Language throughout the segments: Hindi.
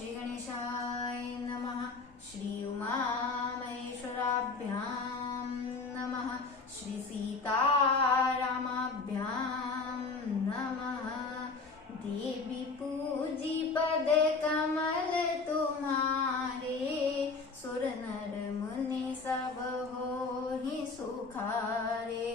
श्री गणेशाय नमः। श्री उमामहेश्वराभ्यां नमः। श्री सीतारामाभ्यां नमः। देवी पूजी पद कमल तुम्हारे, सुर नर मुनि सब होहि सुखारे।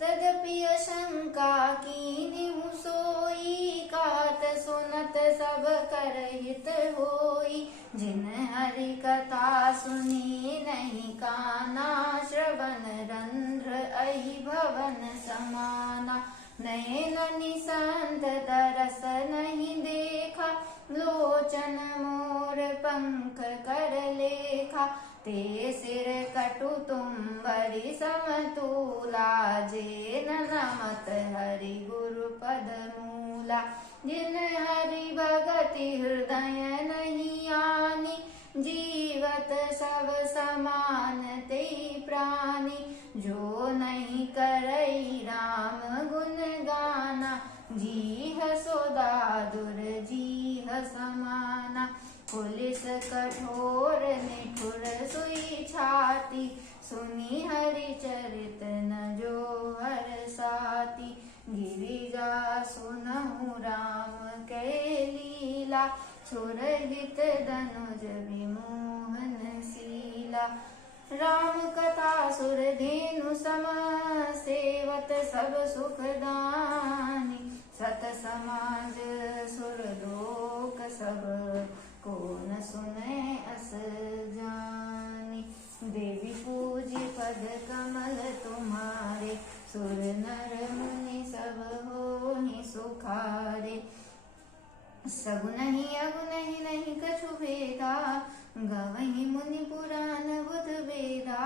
तदपि शंका कीन्हि सोई, कात सुनत सब कर हित होई। जिन हरि कथा सुनी नहीं काना, श्रवण रंध्र अहि भवन समाना। नयन निसंत तरस नहीं देखा, लोचन मोर पंख कर लेखा। ते सिर कटु तुम्बरि समतूला, जेन नमत हरि गुरु पद मूला। जिन हरि भगति हृदय नहीं आनी, जीवत सब समान ते प्राणी। जो नहीं करई राम गुण गाना, जीह सोदा दुर जीह समाना। पुलिस कठोर निठुर सुई छाती, सुनी हरि चरित न जो हर साती। गिरिजा सुनहु राम कै लीला, सुरहित धनुज विमोहन शीला। राम कथा सुर धेनु सम, सेवत सब सुखदानी। सत समाज सुर लोक सब, को न सुने अस जानी। देवी पूजी पद कमल तुम्हारे, सुर नर मुनि सब होहि सुखारे। सगुन ही अगुन ही नहीं कछु भेदा, गवहि मुनि पुराण बुध वेदा।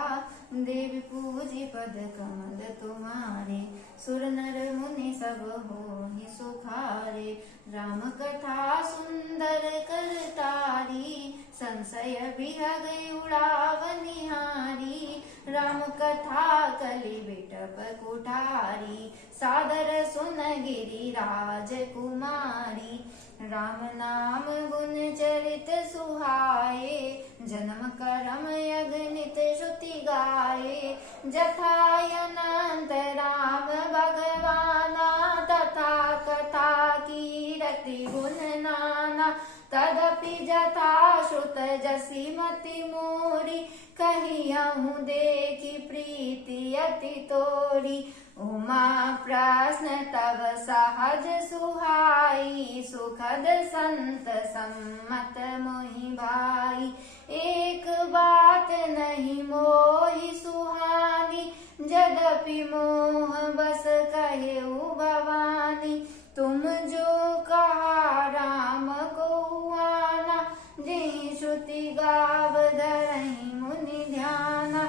देवी पूजी पद कमल तुम्हारे, सुर नर मुनि सब होहि सुखारे। राम कथा सुंदर करतारी, संशय विहग उड़ावनिहारी। राम कथा कलि बिटप कुठारी, सादर सुन गिरिराज कुमारी। राम नाम गुण चरित सुहाए, जन्म करम अगणित श्रुति गाए। जथायनंत राम भगवाना, तथा कथा कीरति गुण नाना। तदपि जथा श्रुत जसी मति मोरी, कहियहु देखि प्रीति अति तोरी। उमा प्रश्न तब सहज सुहाई, सुखद संत सम्मत मोहि भाई। एक बात नहीं मोहि सुहानी, यद्यपि मोह बस कहेउ भवानी। तुम जो कहा राम को आना, जेहि श्रुति गाव धरहि मुनि ध्याना।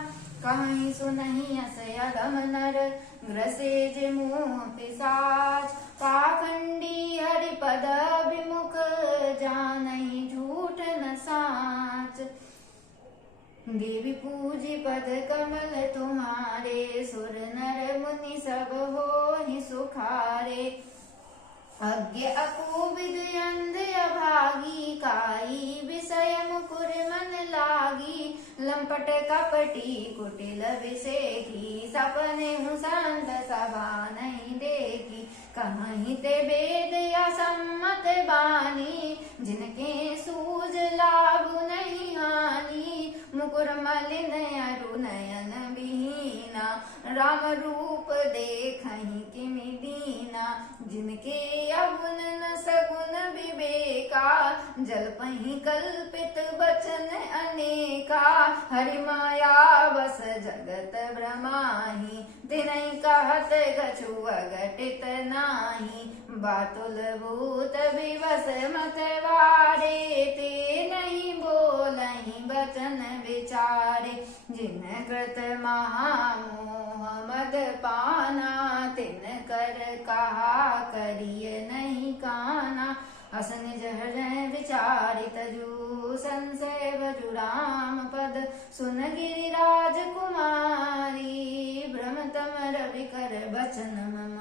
कहीं सुनहि अस अधम नर, ग्रसे जे मोह पिशाच। पाखंडी हरिपद विमुख, जानहि झूठ न साच। देवी पूजी पद कमल तुम्हारे, सुर नर मुनि सब होहि सुखारे। अज्ञ अकुविद अंध अभागी, काई विषय मुकुर मन लागी। लंपट कपटी कुटिल विषेखी, सपने हूँ संत सभा नहीं देखी। कहीं ते वेद या सम्मत बानी, जिनके सूझ लाभ नहीं हानि। मुकुर मलिन अरु नयन विहीना, राम रूप देखहि किमि दीना। जिनके अगुन न सगुन विवेका, जल्पहि कल्पित बचन अनेका। हरि माया बस जगत भ्रमाहि, तिनहि कहत कछु अघटित नाही। बातुल भूत विवश मतवारे, ते नहीं बोलहि वचन विचारे। जिन कृत महामोह मद पाना, तिन कर कहा करिय नहीं काना। अस निज हृदय विचारित जू, संशय बजु राम पद सुन गिरिराज कुमारी। भ्रमतम रवि कर बचन मम,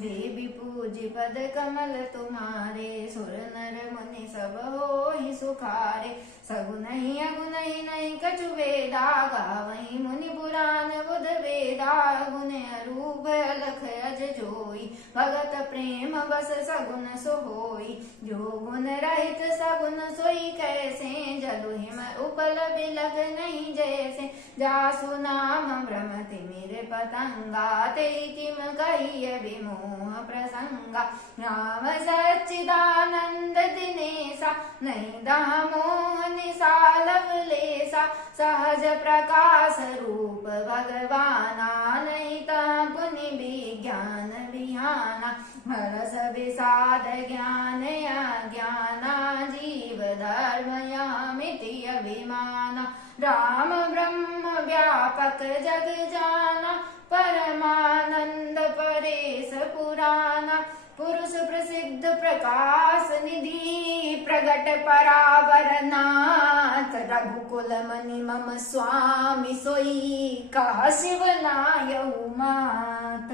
देवी पूजी पद कमल तुम्हारे, सुर नर मुनि सब होहि सुखारे। सगुन ही अगुन ही नहीं कछु वेदा, गावहीं मुनि पुराण बुध वेदा। गुण अरूप अलख अज जोई, भगत प्रेम बस सगुन सोई। जो गुण रहित सगुन सोई कैसे, जलु हिम उपल बिलग नहीं जैसे। जासु नाम भ्रम तिमिर पतंगा, तेई किम कहिय विमोह प्रसंगा। राम सच्चिदानंद दिनेसा, नहीं दाह मोह निसा लवलेसा। सहज प्रकाश रूप भगवाना, नहीं ता पुनि विज्ञान विहाना। हरस विषाद ज्ञान अज्ञाना, जीव धर्म यामिति अभिमाना। राम ब्रह्म व्यापक जग जाना, परमानंद परेश पुराना। पुरुष प्रसिद्ध प्रकाश निधि, प्रगट परावरनाथ। रघुकुल मनि मम स्वामी सोई, कहा शिव नायउ मात।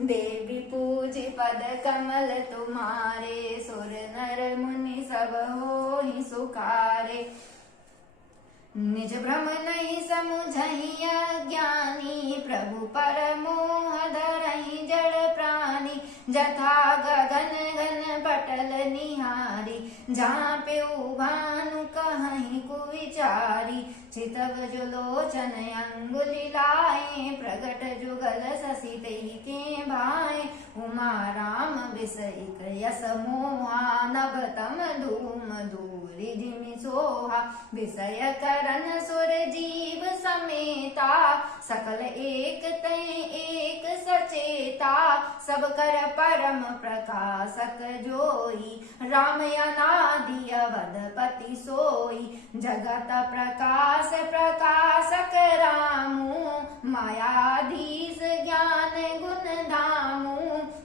देवी पूज पद कमल तुम्हारे, सुर नर मुनि सब होहि सुखारे। निज भ्रम नहीं समुझहि अज्ञानी, प्रभु पर मोह धरहि जड़ प्राणी। जथा गगन घन पटल निहारी, जहाँ पेउ भानु कहीं कुविचारी। चितव जो लोचन अंगुली लाए, प्रगट जुगल शशि तेहि के भाए। उमा राम विषयिक यस मोहा, नभ तम धूम दूरि जिमि सोहा। विषय करन सुर जीव समेता, सकल एक तै एक सचेता। सब कर परम प्रकाशक जोई, राम अनादि अवधपति सोई। जगत प्रकाश प्रकाशक रामू, मायाधीश ज्ञान गुण धामू।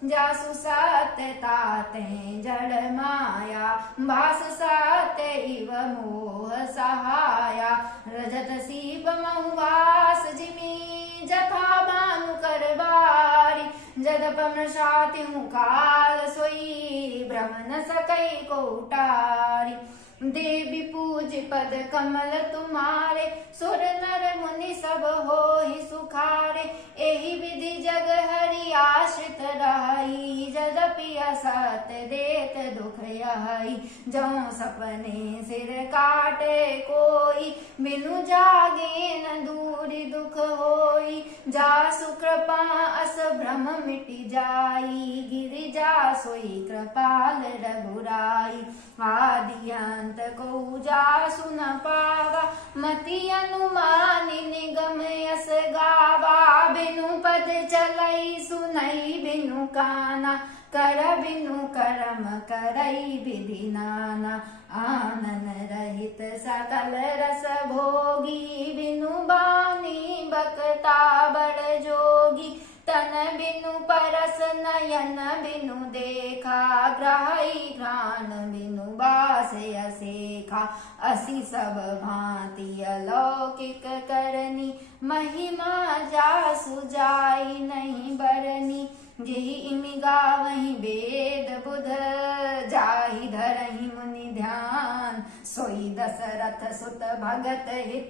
जासु सत्य ताते जड़ माया, भास सत्य इव मोह सहाया। रजत सीप महुवास जिमि, जथा भानु करबारी। जदप मृषाति काल सोई, भ्रम न सकई कोटारी। देवी पूज पद कमल तुम्हारे, सुर नर मुनि सब होहि सुखारे। एहि विधि जग हरि आश्रित रही, जदपि असत देत दुख यही। जौं सपने सिर काटे कोई, बिनु जागे न दूरि दुख होई। जासु कृपा अस भ्रम मिटि जाई, गिरिजा सोई कृपाल रघुराई। आदि अंत को जासु न पावा, मति अनुमानि निगम यस गावा। बिनु पद चलई सुनई बिनु काना, कर बिनु करम करई विधि नाना। आनन रहित सकल रस भोगी, बिनु बानी बकता बड़ जोगी। तन बिनु परस नयन बिनु देखा, ग्राही घ्राण बिनु बास असेखा। असि सब भांति अलौकिक करनी, महिमा जासु जाई नहीं बरनी। जेहि इमि गावहीं वेद बुध, जाहि धरहि मुनि ध्यान। सोई दशरथ सुत भगत हित,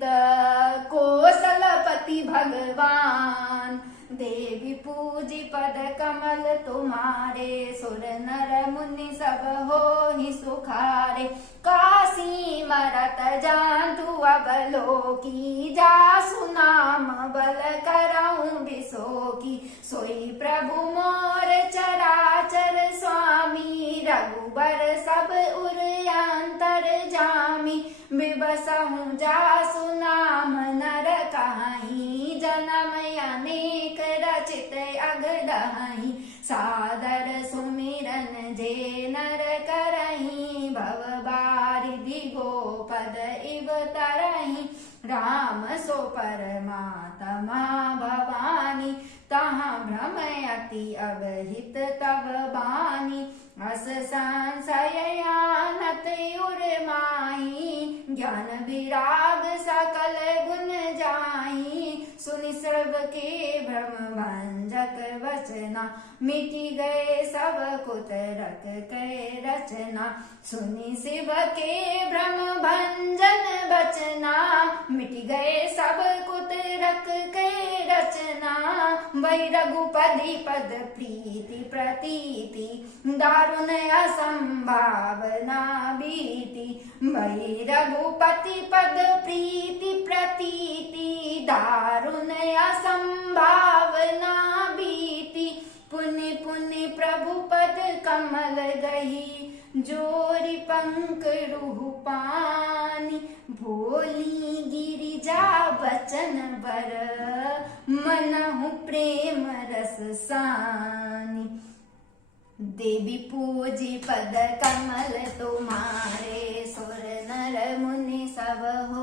कौशलपति भगवान। देवी पूजी पद कमल तुम्हारे, सुर नर मुनि सब होहि सुखारे। काशी मरत जानतु अवलोकी, जासु नाम बल करऊं बिसोकी। सोई प्रभु मोर चराचर स्वामी, रघुबर सब उर अंतर जामी। बिबसहु जासु नाम नर कहाहीं, जन्म अनेक रचित अगडहीं। सादर सुमिरन जे नर करहीं, भव बारिधि गोपद इव तरहीं। राम सो परमात्मा भवानी, तहाँ भ्रम अति अवहित तब बानी। अस संशयानत उर माही, ज्ञान विराग सकल गुण जाही। सुनि सर्व के भ्रम भंजक वचना, मिटी गए सब कुतरक के रचना। सुनि शिव के भ्रम भंजन वचना, मिट गए सब कुतरक के रचना। वै रघुपति पद प्रीति प्रतीति, दारुण असंभावना बीति। वै रघुपति पद प्रीति प्रतीति, दारुण असंभावना बीति। पुनि पुनि प्रभु पद कमल गही, जोरि पंकरुहु पानी। भोली गिरिजा बचन बर, मनहु प्रेम रस सानी। देवी पूजी पद कमल तुम्हारे, सुर नर मुनि सब हो